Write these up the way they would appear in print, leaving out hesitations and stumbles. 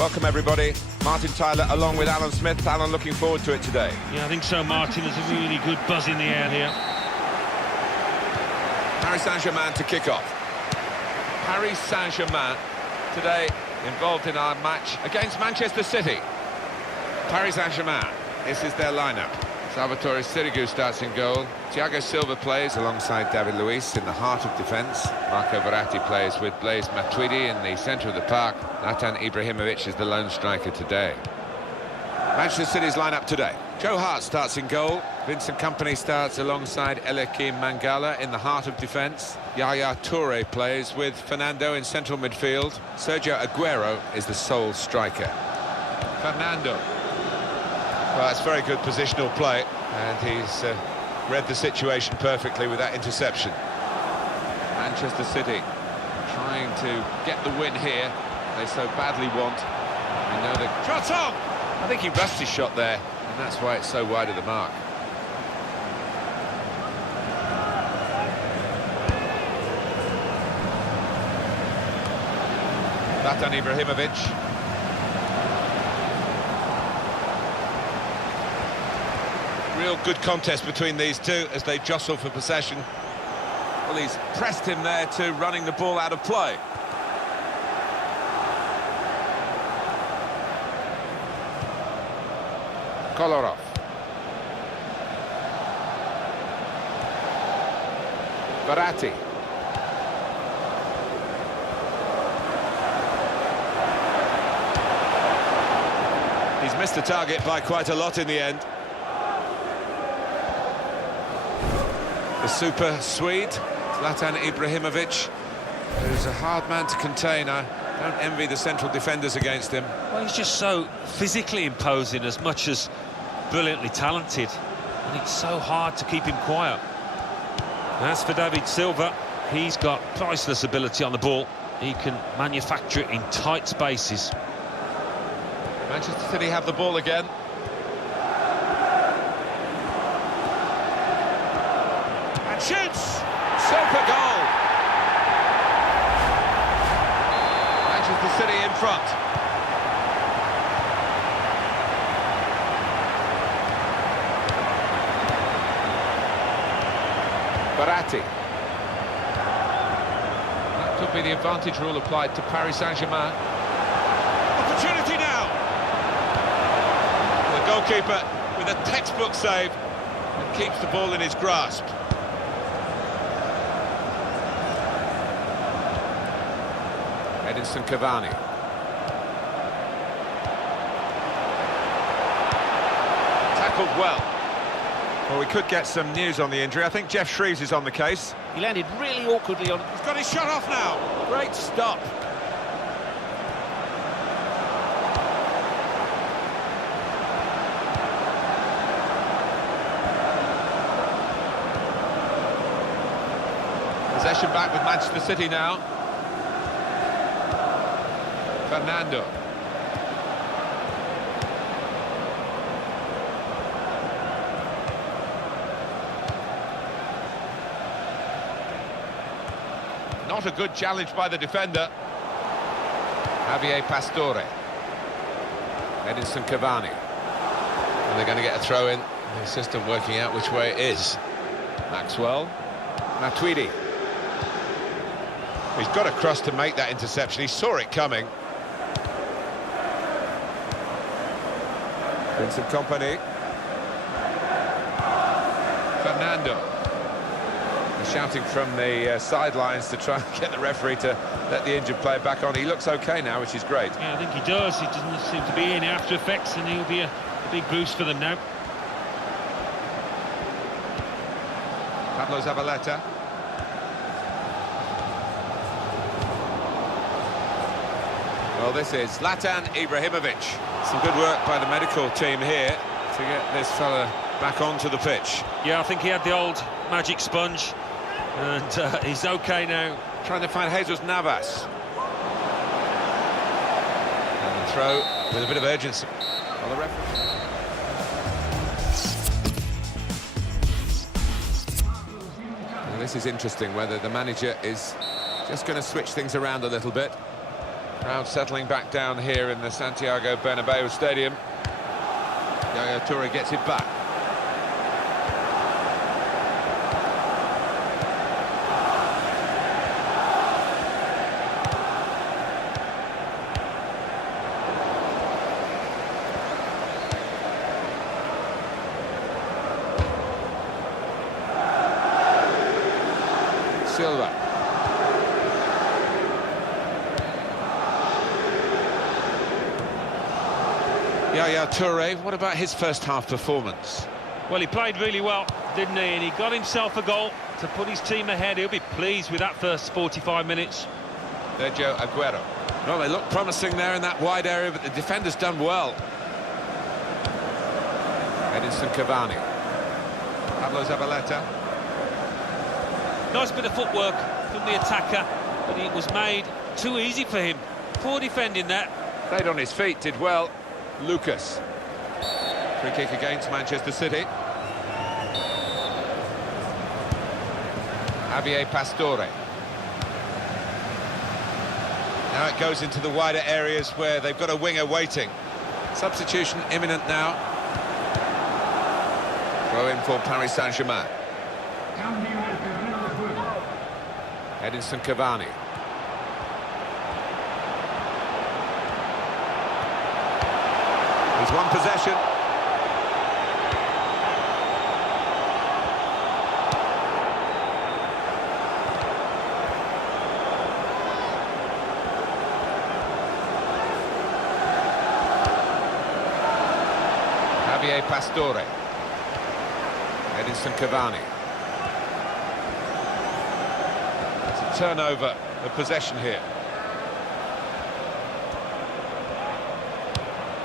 Welcome, everybody. Martin Tyler along with Alan Smith. Alan, looking forward to it today. Yeah, I think so, Martin. There's a really good buzz in the air here. Paris Saint-Germain to kick off. Paris Saint-Germain today involved in our match against Manchester City. Paris Saint-Germain, this is their lineup. Salvatore Sirigu starts in goal. Thiago Silva plays alongside David Luiz in the heart of defence. Marco Verratti plays with Blaise Matuidi in the centre of the park. Zlatan Ibrahimovic is the lone striker today. Manchester City's lineup today. Joe Hart starts in goal. Vincent Kompany starts alongside Eliakim Mangala in the heart of defence. Yaya Toure plays with Fernando in central midfield. Sergio Aguero is the sole striker. Fernando. Well, that's very good positional play, and he's read the situation perfectly with that interception. Manchester City trying to get the win here. They so badly want. We know that... Shot on! I think he rushed his shot there, and that's why it's so wide of the mark. Zlatan Ibrahimovic. Real good contest between these two as they jostle for possession. Well, he's pressed him there to running the ball out of play. Kolarov. Verratti. He's missed the target by quite a lot in the end. The super Swede, Zlatan Ibrahimovic, who's a hard man to contain. I don't envy the central defenders against him. Well, he's just so physically imposing as much as brilliantly talented. And it's so hard to keep him quiet. As for David Silva, he's got priceless ability on the ball. He can manufacture it in tight spaces. Manchester City have the ball again. Shoots! Super goal! Manchester City in front. Verratti. That could be the advantage rule applied to Paris Saint-Germain. Opportunity now! The goalkeeper with a textbook save and keeps the ball in his grasp. Edinson Cavani. Tackled well. Well, we could get some news on the injury. I think Jeff Shreves is on the case. He landed really awkwardly on... He's got his shot off now. Great stop. Possession back with Manchester City now. Fernando. Not a good challenge by the defender. Javier Pastore. Edinson Cavani. And they're going to get a throw in. The system working out which way it is. Maxwell. Matuidi. He's got a cross to make that interception. He saw it coming. Vincent Kompany. Fernando. They're shouting from the sidelines to try and get the referee to let the injured player back on. He looks okay now, which is great. Yeah, I think he does. He doesn't seem to be any after effects, and he'll be a big boost for them now. Pablo Zabaleta. Well, this is Zlatan Ibrahimovic. Some good work by the medical team here to get this fella back onto the pitch. Yeah, I think he had the old magic sponge, and he's okay now. Trying to find Jesus Navas. And the throw with a bit of urgency. Well, the referee... Well, this is interesting, whether the manager is just going to switch things around a little bit. Crowd settling back down here in the Santiago Bernabeu Stadium. Yaya Toure gets it back. Silva. Yaya Toure, what about his first half performance? Well, he played really well, didn't he? And he got himself a goal to put his team ahead. He'll be pleased with that first 45 minutes. Sergio Aguero. Well, they look promising there in that wide area, but the defender's done well. Edinson Cavani. Pablo Zabaleta. Nice bit of footwork from the attacker, but it was made too easy for him. Poor defending that. Stayed on his feet, did well. Lucas. Free kick against Manchester City. Javier Pastore. Now it goes into the wider areas where they've got a winger waiting. Substitution imminent now. Throw in for Paris Saint-Germain. Edinson Cavani. He's won possession. Javier Pastore. Edinson Cavani. It's a turnover of possession here.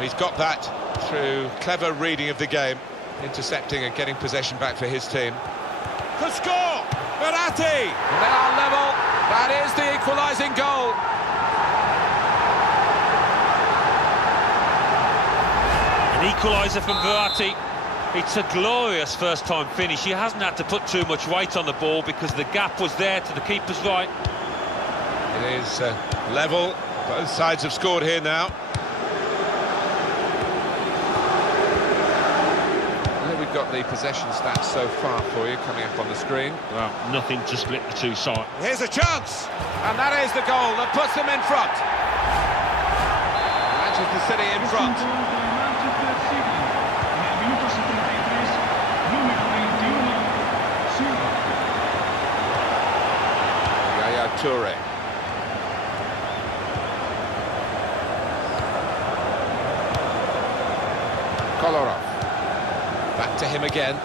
He's got that through clever reading of the game, intercepting and getting possession back for his team. To score! Verratti! And they are level. That is the equalising goal. An equaliser from Verratti. It's a glorious first-time finish. He hasn't had to put too much weight on the ball because the gap was there to the keeper's right. It is level. Both sides have scored here now. We've got the possession stats so far for you coming up on the screen. Well, nothing to split the two sides. Here's a chance, and that is the goal that puts them in front. Manchester City in front. Yaya Toure. Kolarov. Back to him again.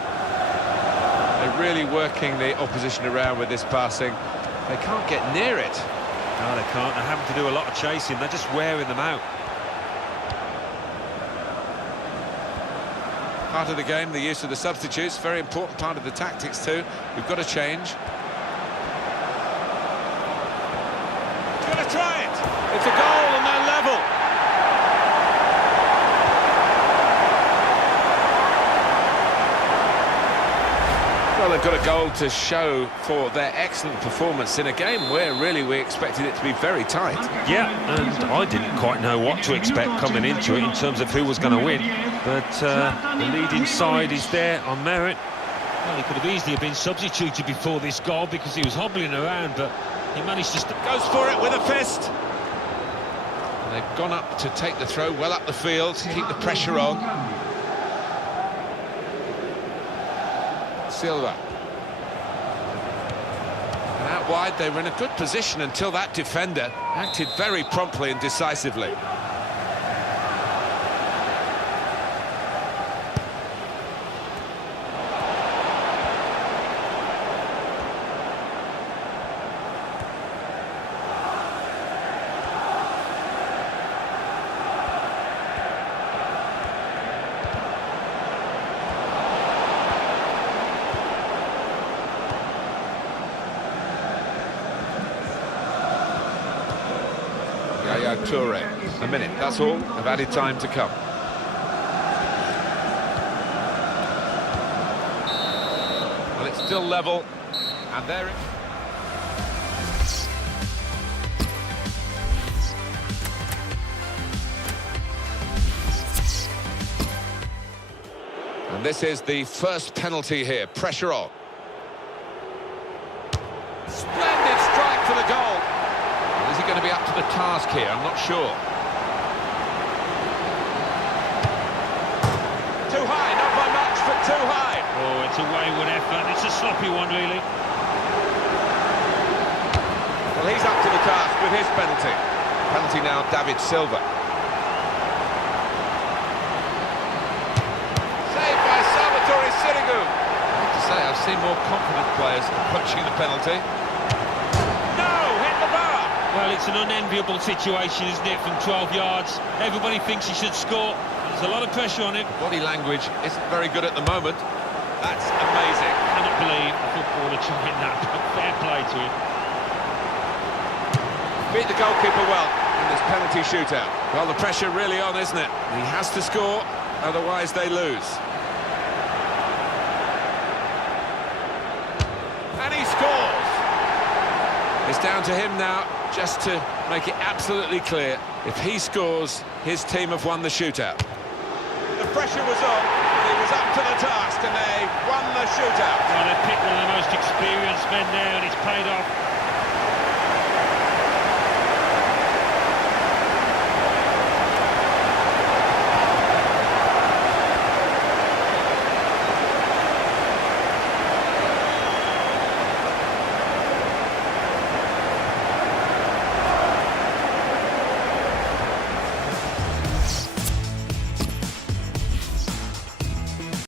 They're really working the opposition around with this passing. They can't get near it. No, they can't. They're having to do a lot of chasing. They're just wearing them out. Part of the game, the use of the substitutes, very important part of the tactics too. We've got to change. He's going to try it. It's a goal and they're level. Well, they've got a goal to show for their excellent performance in a game where really we expected it to be very tight. Yeah, and I didn't quite know what to expect coming into it in terms of who was going to win. But the leading side is there on merit. Well, he could have easily been substituted before this goal because he was hobbling around, but he managed to... Goes for it with a fist. And they've gone up to take the throw well up the field to keep the pressure on. Silva. And out wide, they were in a good position until that defender acted very promptly and decisively. Yaya Toure. A minute, that's all, of added time to come. Well, it's still level, and there it... This is the first penalty here. Pressure on. Splendid strike for the goal. Well, is he going to be up to the task here? I'm not sure. Too high, not by much, but too high. Oh, it's a wayward effort. It's a sloppy one, really. Well, he's up to the task with his penalty. Penalty now, David Silva. Saved by Salvatore Sirigu. I have to say, I've seen more confident players approaching the penalty. No, hit the bar. Well, it's an unenviable situation, isn't it, from 12 yards? Everybody thinks he should score. There's a lot of pressure on him. Body language isn't very good at the moment. That's amazing. I cannot believe a footballer trying that, but fair play to him. Beat the goalkeeper well in this penalty shootout. Well, the pressure really on, isn't it? He has to score, otherwise they lose. And he scores! It's down to him now, just to make it absolutely clear. If he scores, his team have won the shootout. The pressure was on, he was up to the task, and they won the shootout. Well, they picked one of the most experienced men there, and it's paid off.